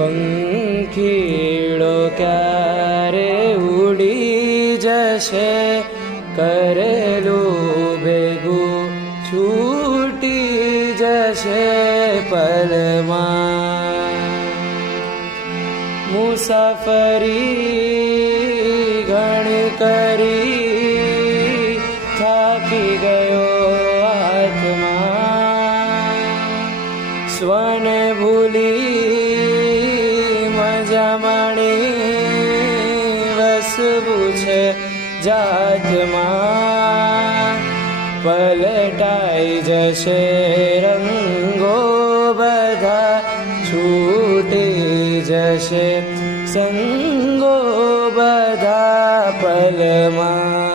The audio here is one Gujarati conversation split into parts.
પંખીડો ક્યારે ઉડી જશે, કરેલું ભેગું છૂટી જશે પલમાં. મુસાફરી ઘણી કરી થાકી ગયો આત્મા, સ્વને ભૂલી મજા માણી વસવું છે જાતમાં. પલટાઈ જશે રંગો બધા, છૂટી જશે સંગો બધા પલમાં.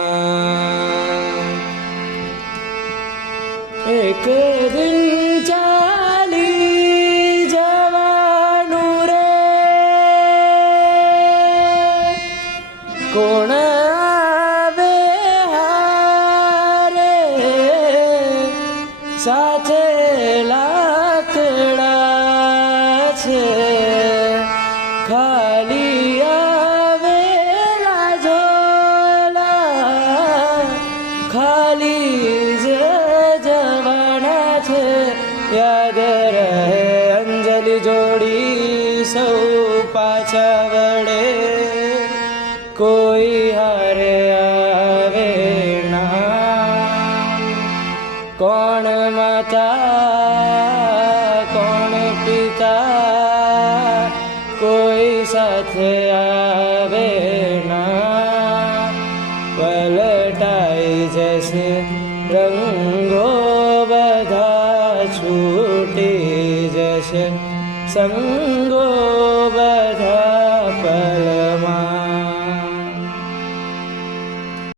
એક દિન ચાલી જવાનું રે, કોણ આવે હારે, સાથે લાકડા છે ખાલી આવેલા ઝોલા, ખાલી જ જવાના છે. યાદ રહે અંજલિ જોડી સૌ પાછા વળે, કોઈ હારે આવે ના. કોણ માતા કોણ પિતા, કોઈ સાથે આવે ના. પલટાઈ જશે રંગો બધા, છૂટી જશે સંગો